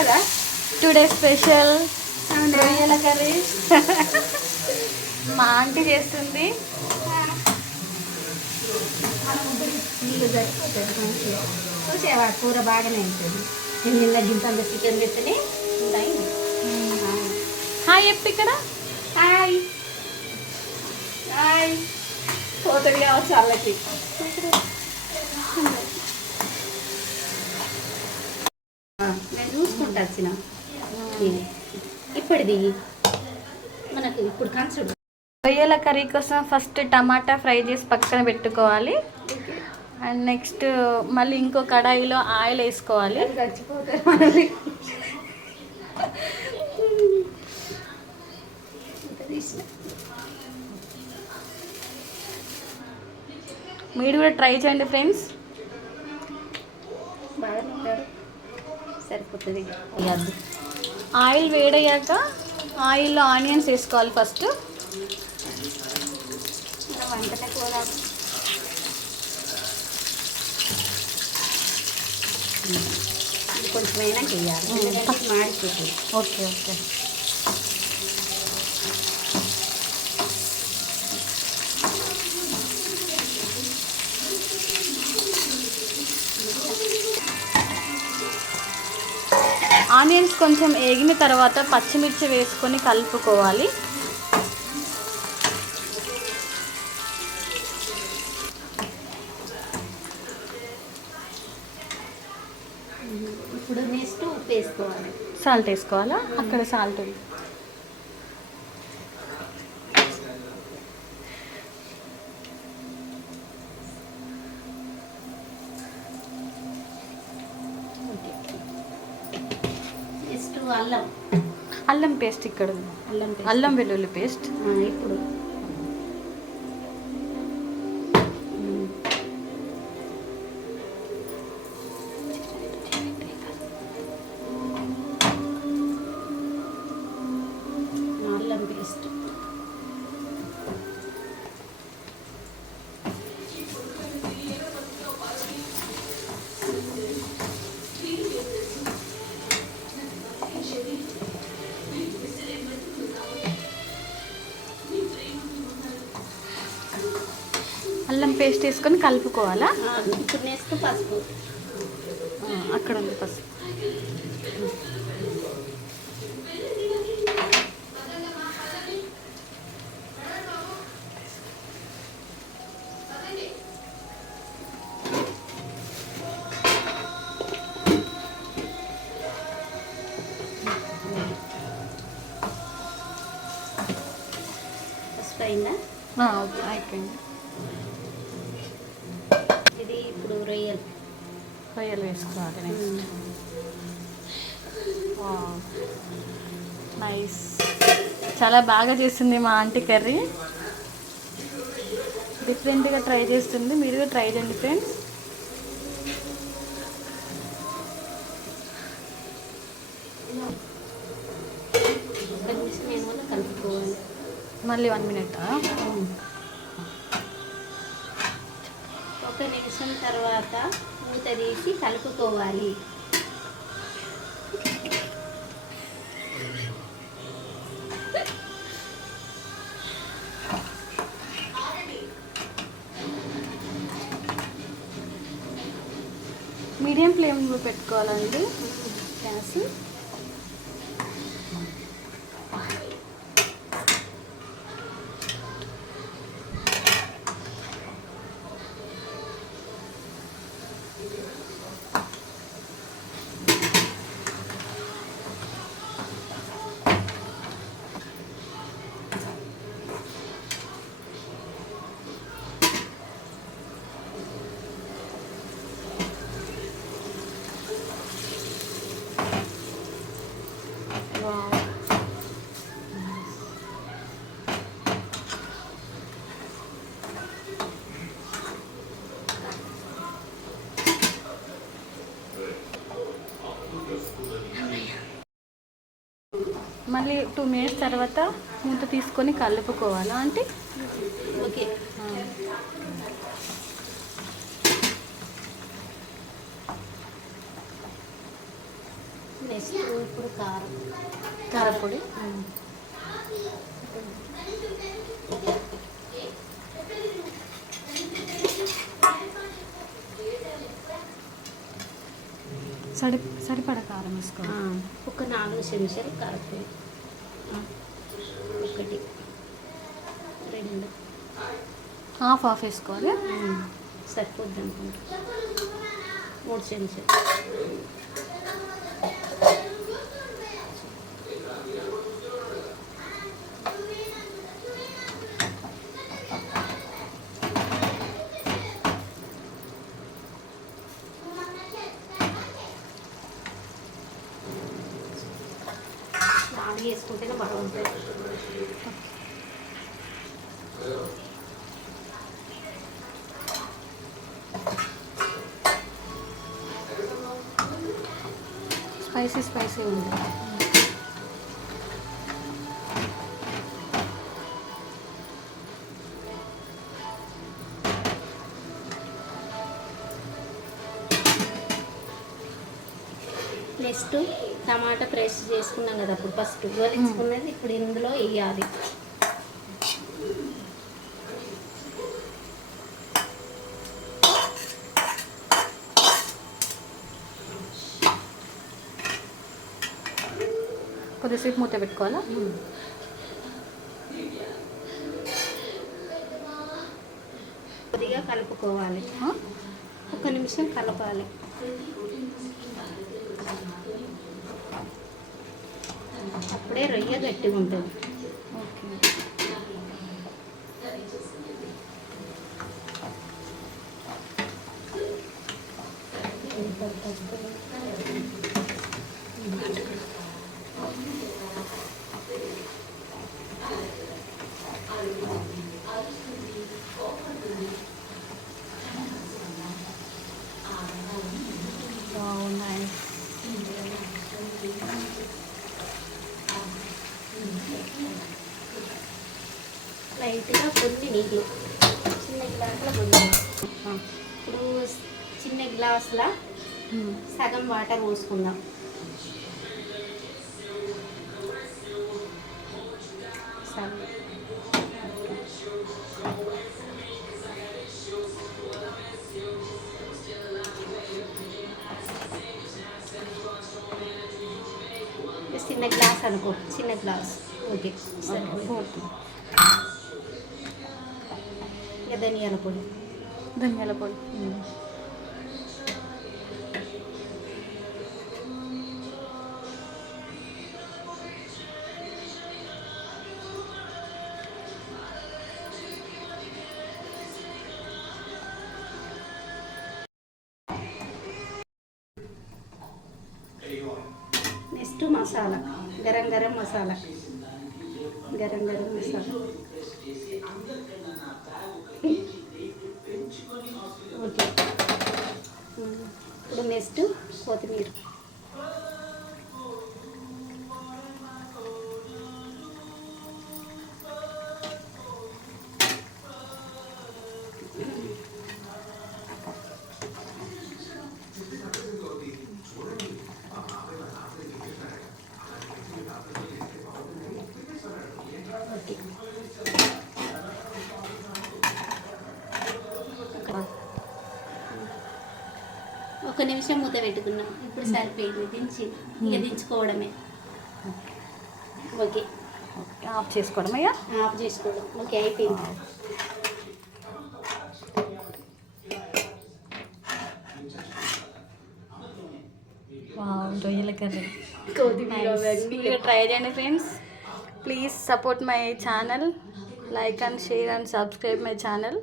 కదా? Today special? రొయ్యల curry. మా ఆంటీ చేస్తుంది. చూసావా? కూర బాగానే ఉంటుంది. నేను నిన్న గింతంత చికెన్ పెడితేనే హాయ్ చెప్పు ఇక్కడ. హాయ్. హాయ్. పోతుంది కావచ్చు వాళ్ళకి. వచ్చిన ఇప్పటిది? మనకు ఇప్పుడు కన్సుడు రొయ్యల కర్రీ కోసం ఫస్ట్ టమాటా ఫ్రై చేసి పక్కన పెట్టుకోవాలి. అండ్ నెక్స్ట్ మళ్ళీ ఇంకో కడాయిలో ఆయిల్ వేసుకోవాలి. మీరు కూడా ట్రై చేయండి ఫ్రెండ్స్. సరిపోతుంది. వద్దు. ఆయిల్ వేడయ్యాక ఆయిల్లో ఆనియన్స్ వేసుకోవాలి ఫస్ట్. కూర. కొంచెం అయినా చేయాలి మాడిపోతుంది. Okay okay. ఆనియన్స్ కొంచెం వేగిన తర్వాత పచ్చిమిర్చి వేసుకొని కలుపుకోవాలి. ఇప్పుడు నెక్స్ట్ ఉప్పు వేసుకోవాలి. సాల్ట్ వేసుకోవాలా? అక్కడ సాల్ట్ నెక్స్ట్ అల్లం. అల్లం పేస్ట్ ఇక్కడ అల్లం. అల్లం వెల్లుల్లి పేస్ట్. ఇప్పుడు. పేస్ట్ వేసుకొని కలుపుకోవాలా? ఇప్పుడు నెక్స్ట్ పసుపు. అక్కడ ఉంది పసుపు. ఓకే అయిపోయింది ఇది ఇప్పుడు రొయ్యలు రొయ్యలు వేసుకోవాలి నెక్స్ట్ నైస్ చాలా బాగా చేస్తుంది మా ఆంటీ కర్రీ. డిఫరెంట్గా ట్రై చేస్తుంది. మీరు కూడా ట్రై చేయండి ఫ్రెండ్స్ మళ్ళీ వన్ మినిట్ ఒక నిమిషం తర్వాత మూత తీసి కలుపుకోవాలి. మీడియం ఫ్లేమ్లో పెట్టుకోవాలండి. గ్యాస్. మళ్ళీ టూ మినిట్స్ తర్వాత మూత తీసుకొని కలుపుకోవాలా. అంటే ఓకే. నెక్స్ట్ ఇప్పుడు కారం. కారపొడి. సరి సరిపడ కారం వేసుకోవాలి ఆ, ఒక నాలుగు చెంచాలు ఆ, ఒకటి. రెండు. హాఫ్ హాఫ్ వేసుకోవాలి. సరిపోద్ది అనుకుంటా. మూడు చెంచాలు. నాలుగు వేసుకుంటేనే బాగుంటుంది. స్పైసీ స్పైసీ ఉంది. నెక్స్ట్ టమాటా ఫ్రెష్ చేసుకున్నాం కదా అప్పుడు ఫస్ట్ గోలించుకున్నది ఇప్పుడు ఇందులో వేయాలి. కొద్దిసేపు మూత పెట్టుకోవాలా? కొద్దిగా కలుపుకోవాలి? ఒక నిమిషం కలపాలి. అప్పుడే రొయ్య గట్టిగా ఉంటుంది ఓకే లైట్గా కొన్ని నీళ్ళు చిన్న గ్లాసులో కొన్ని ఆ. ఇప్పుడు చిన్న గ్లాసుల. సగం వాటర్ పోసుకుందాం. సగం. చిన్న గ్లాస్ అనుకో చిన్న గ్లాస్. ఓకే. సరే ఓకే. ఇక ధనియాల పొడి ధనియాల పొడి నెక్స్ట్ మసాలా గరం గరం మసాలా గరం గరం మసాలా నెక్స్ట్ కొత్తిమీర. నిమిషం మూత పెట్టుకున్నాం. ఇప్పుడు సరిపోయింది. దించి ఇక దించుకోవడమే. ఓకే. ఆఫ్ చేసుకోవడం అయ్యా ఆఫ్ చేసుకోవడం. ఓకే అయిపోయింది. రొయ్యల కర్రీ. మీరు ట్రై చేయండి friends please support my channel like and share and subscribe my channel